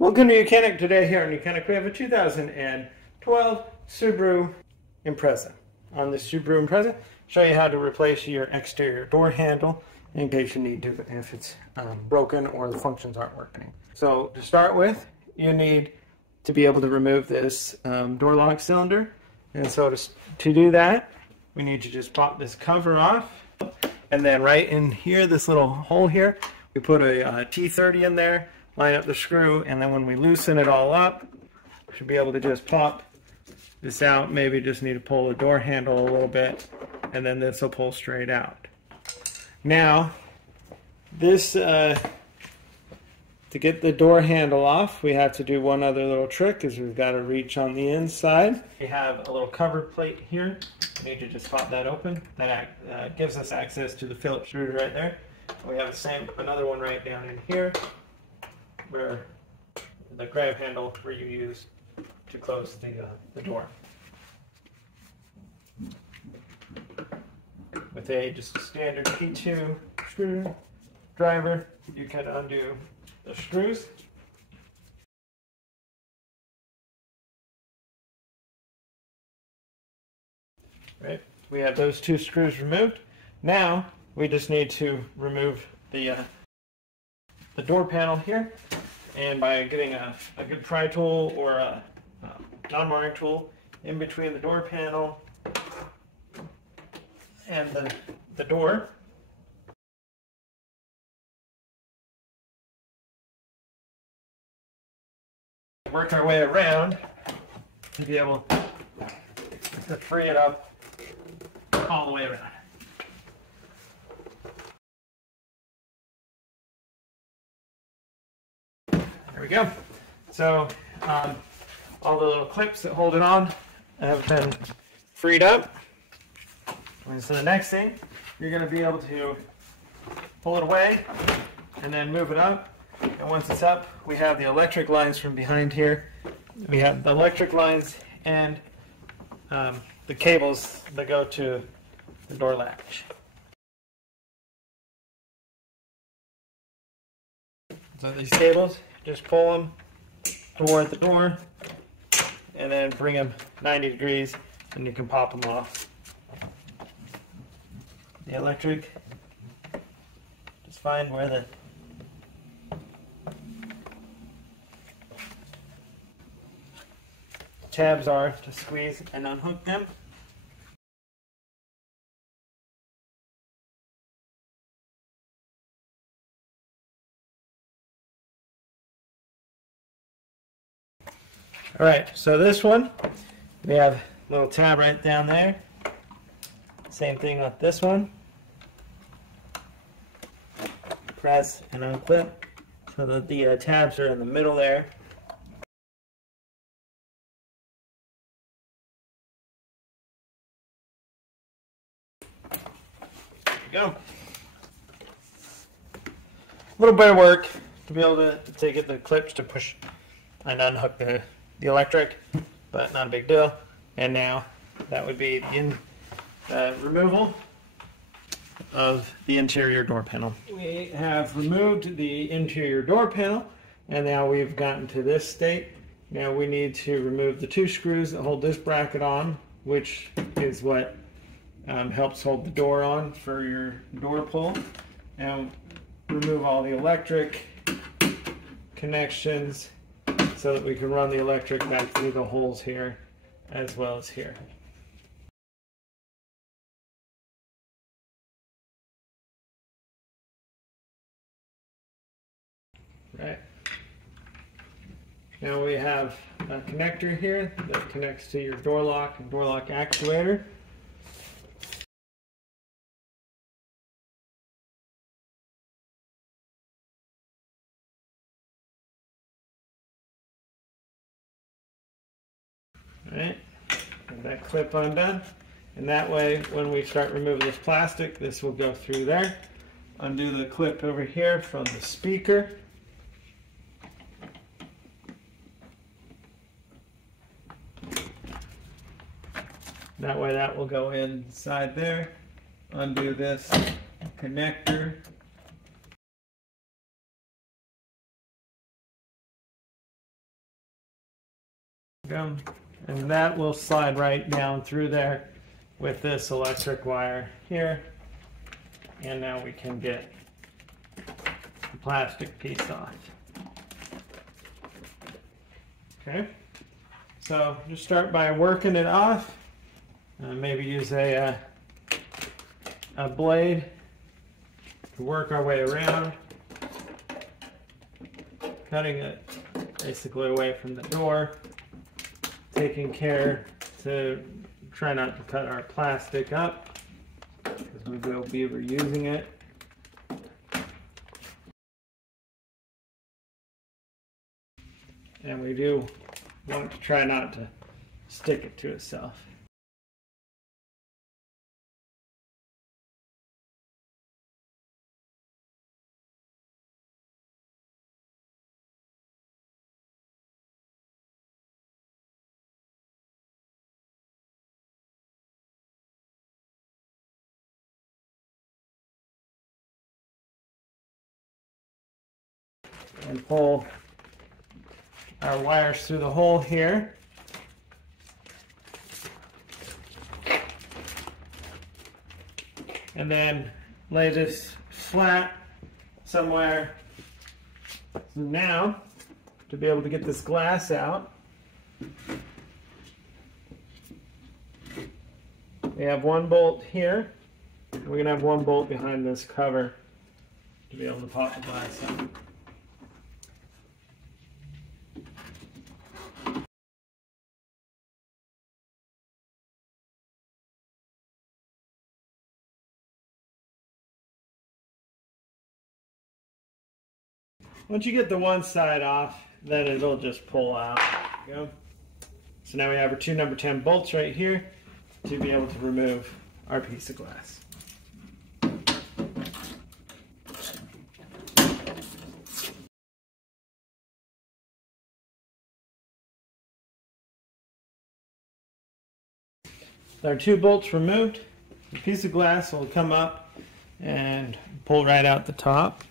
Welcome to YOUCANIC. Today here on YOUCANIC we have a 2012 Subaru Impreza. On this Subaru Impreza, show you how to replace your exterior door handle in case you need to if it's broken or the functions aren't working. So to start with, you need to be able to remove this door lock cylinder. And so to do that, we need to just pop this cover off. And then right in here, this little hole here, we put a T30 in there. Line up the screw, and then when we loosen it all up, we should be able to just pop this out. Maybe just need to pull the door handle a little bit, and then this will pull straight out. Now, this to get the door handle off, we have to do one other little trick, is we've got to reach on the inside. We have a little cover plate here. We need to just pop that open. That gives us access to the Phillips screws right there. We have another one right down in here, where the grab handle where you use to close the door. With just a standard P2 screwdriver, you can undo the screws. Right, we have those two screws removed. Now we just need to remove the door panel here, and by getting a good pry tool or a non-marring tool in between the door panel and the door. Work our way around to be able to free it up all the way around. There we go. So all the little clips that hold it on have been freed up. And so the next thing, you're going to be able to pull it away and then move it up. And once it's up, we have the electric lines from behind here. We have the electric lines and the cables that go to the door latch. So these cables, just pull them toward the door and then bring them 90 degrees and you can pop them off. The electric, just find where the tabs are to squeeze and unhook them. Alright, so this one, we have a little tab right down there. Same thing with this one. Press and unclip so that the tabs are in the middle there. There we go. A little bit of work to be able to get the clips to push and unhook the electric, but not a big deal. And now that would be the removal of the interior door panel. We have removed the interior door panel, and now we've gotten to this state. Now we need to remove the two screws that hold this bracket on, which is what helps hold the door on for your door pull. And remove all the electric connections so that we can run the electric back through the holes here as well as here. Right. Now we have a connector here that connects to your door lock and door lock actuator. Alright, get that clip undone, and that way when we start removing this plastic, this will go through there. Undo the clip over here from the speaker. That way that will go inside there. Undo this connector And that will slide right down through there with this electric wire here. And now we can get the plastic piece off. Okay, so just start by working it off. Maybe use a blade to work our way around, cutting it basically away from the door, taking care to try not to cut our plastic up because we will be reusing it. And we do want to try not to stick it to itself. And pull our wires through the hole here. And then lay this flat somewhere. So now, to be able to get this glass out, we have one bolt here. And we're going to have one bolt behind this cover to be able to pop the glass out. Once you get the one side off, then it'll just pull out. There you go. So now we have our two number 10 bolts right here to be able to remove our piece of glass. With our two bolts removed, the piece of glass will come up and pull right out the top.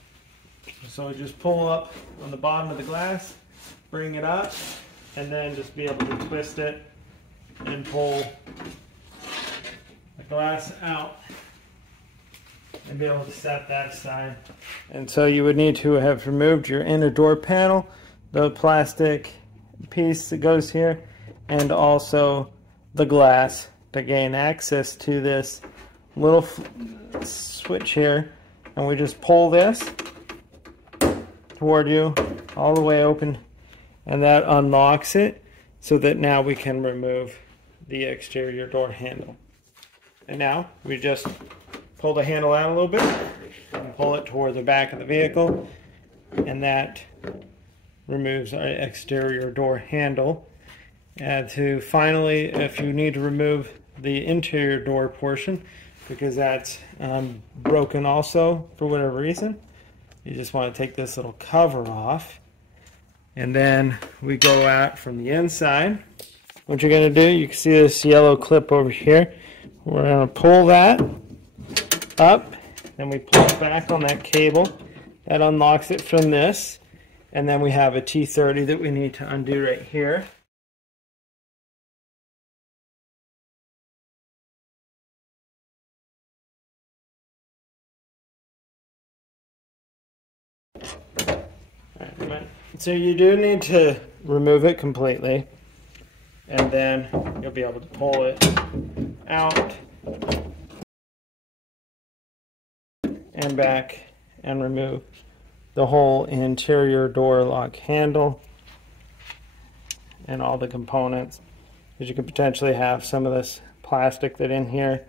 So we just pull up on the bottom of the glass, bring it up, and then just be able to twist it and pull the glass out and be able to set that aside. And so you would need to have removed your inner door panel, the plastic piece that goes here, and also the glass to gain access to this little switch here. And we just pull this toward you all the way open, and that unlocks it so that now we can remove the exterior door handle. And now we just pull the handle out a little bit and pull it toward the back of the vehicle, and that removes our exterior door handle. And to finally, if you need to remove the interior door portion because that's broken also for whatever reason, you just want to take this little cover off, and then we go out from the inside. What you're going to do, you can see this yellow clip over here. We're going to pull that up, and we pull it back on that cable. That unlocks it from this, and then we have a T30 that we need to undo right here. So you do need to remove it completely, and then you'll be able to pull it out and back and remove the whole interior door lock handle and all the components, because you could potentially have some of this plastic that in here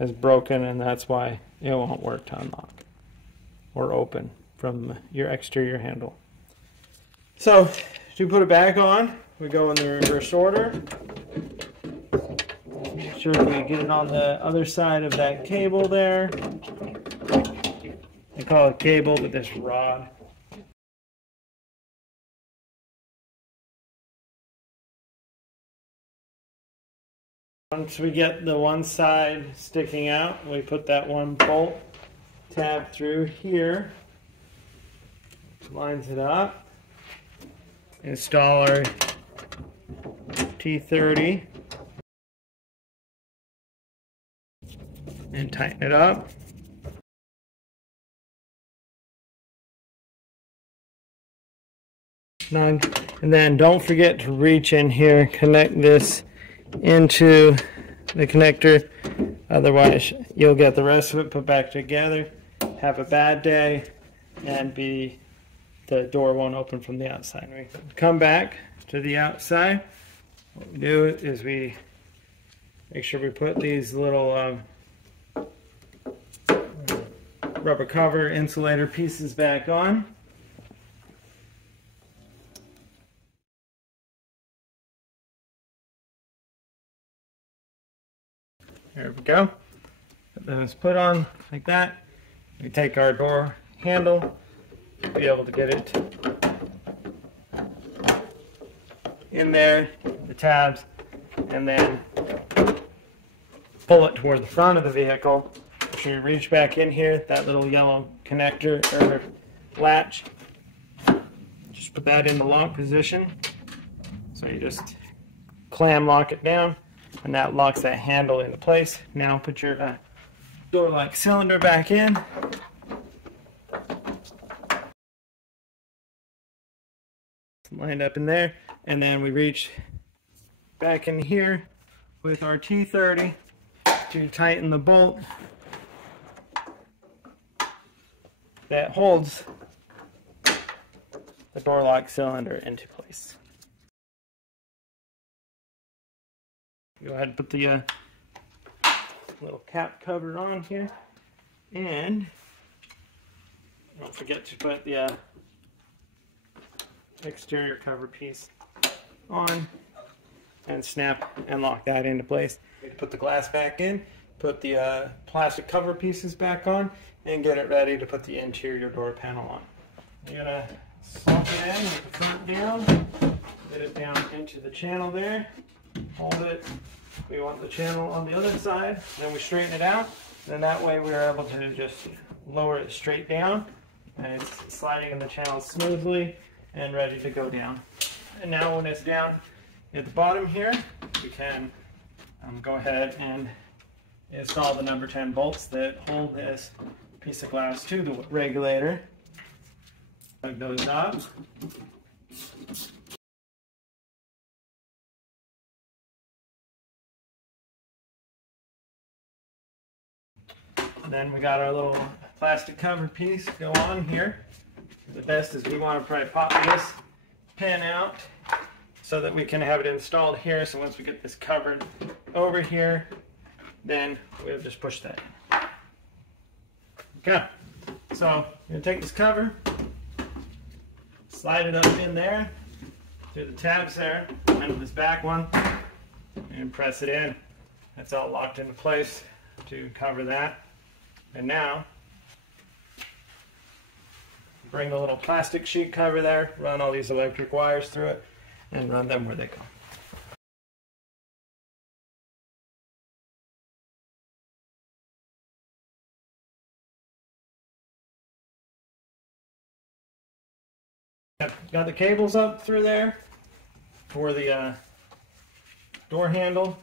has broken, and that's why it won't work to unlock or open from your exterior handle. So to put it back on, we go in the reverse order. Make sure we get it on the other side of that cable there. They call it cable, but this rod. Once we get the one side sticking out, we put that one bolt tab through here, which lines it up. Install our T30 and tighten it up. And then don't forget to reach in here, connect this into the connector, otherwise you'll get the rest of it put back together, have a bad day, and the door won't open from the outside. We come back to the outside. What we do is we make sure we put these little rubber cover insulator pieces back on. There we go. Then it's put on like that. We take our door handle, be able to get it in there, the tabs, and then pull it toward the front of the vehicle. Make sure you reach back in here, that little yellow connector or latch. Just put that in the lock position. So you just clam lock it down, and that locks that handle into place. Now put your door lock cylinder back in. Lined up in there, and then we reach back in here with our T30 to tighten the bolt that holds the door lock cylinder into place. Go ahead and put the little cap cover on here, and don't forget to put the exterior cover piece on and snap and lock that into place. Put the glass back in, put the plastic cover pieces back on, and get it ready to put the interior door panel on. You're gonna slump it in with the front down, get it down into the channel there, hold it. We want the channel on the other side, then we straighten it out, then that way we're able to just lower it straight down, and it's sliding in the channel smoothly and ready to go down. And now when it's down at the bottom here, we can go ahead and install the number 10 bolts that hold this piece of glass to the regulator. Plug those up. And then we got our little plastic cover piece go on here. The best is we want to probably pop this pin out so that we can have it installed here. So once we get this covered over here, then we'll just push that in. Okay, so I'm going to take this cover, slide it up in there through the tabs there, under this back one, and press it in. That's all locked into place to cover that. And now, bring the little plastic sheet cover there, run all these electric wires through it, and run them where they go. Got the cables up through there for the door handle.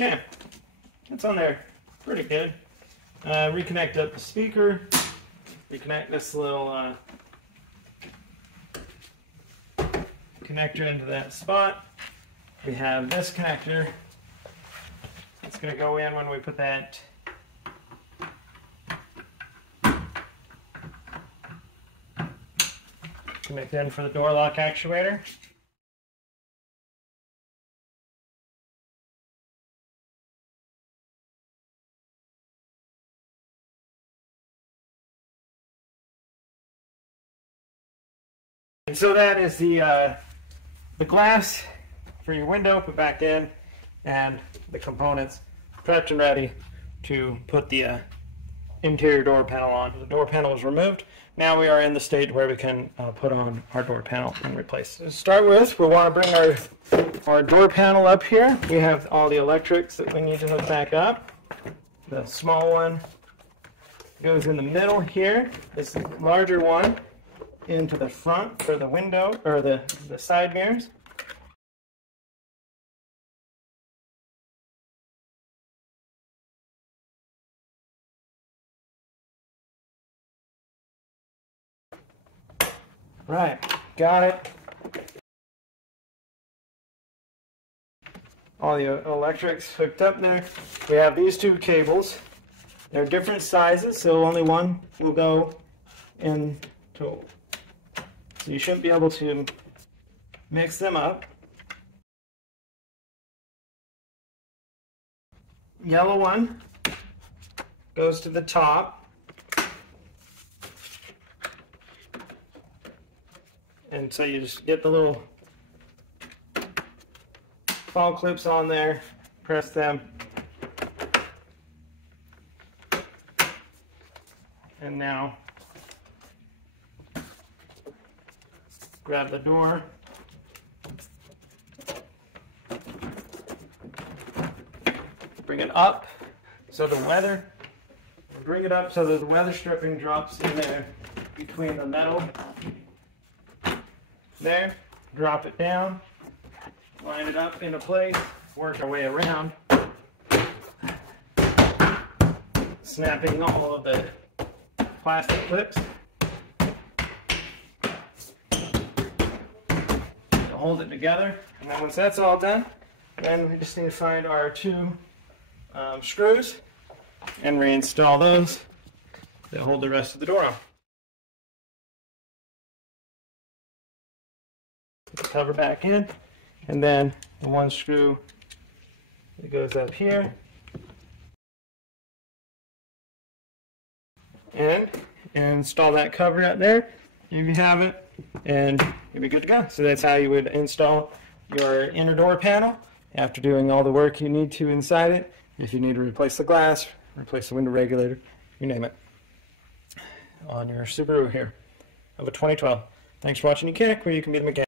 Okay, that's on there pretty good. Reconnect up the speaker, reconnect this little connector into that spot. We have this connector. It's going to go in when we put that connect in for the door lock actuator. And so that is the glass for your window put back in, and the components prepped and ready to put the interior door panel on. The door panel was removed. Now we are in the state where we can put on our door panel and replace. To start with, we want to bring our door panel up here. We have all the electrics that we need to hook back up. The small one goes in the middle here. This larger one into the front for the window or the side mirrors. Right, got it. All the electrics hooked up there. We have these two cables. They're different sizes, so only one will go in total. So you shouldn't be able to mix them up. Yellow one goes to the top. And so you just get the little fall clips on there, press them, and now grab the door, bring it up so the weather, bring it up so that the weather stripping drops in there between the metal. There, drop it down, line it up into place, work our way around, snapping all of the plastic clips to hold it together. And then once that's all done, then we just need to find our two screws and reinstall those that hold the rest of the door on. Put the cover back in, and then the one screw that goes up here, and install that cover out there. If you have it, and you'll be good to go. So that's how you would install your inner door panel after doing all the work you need to inside it. If you need to replace the glass, replace the window regulator, you name it, on your Subaru here of a 2012. Thanks for watching YOUCANIC, where you can be the mechanic.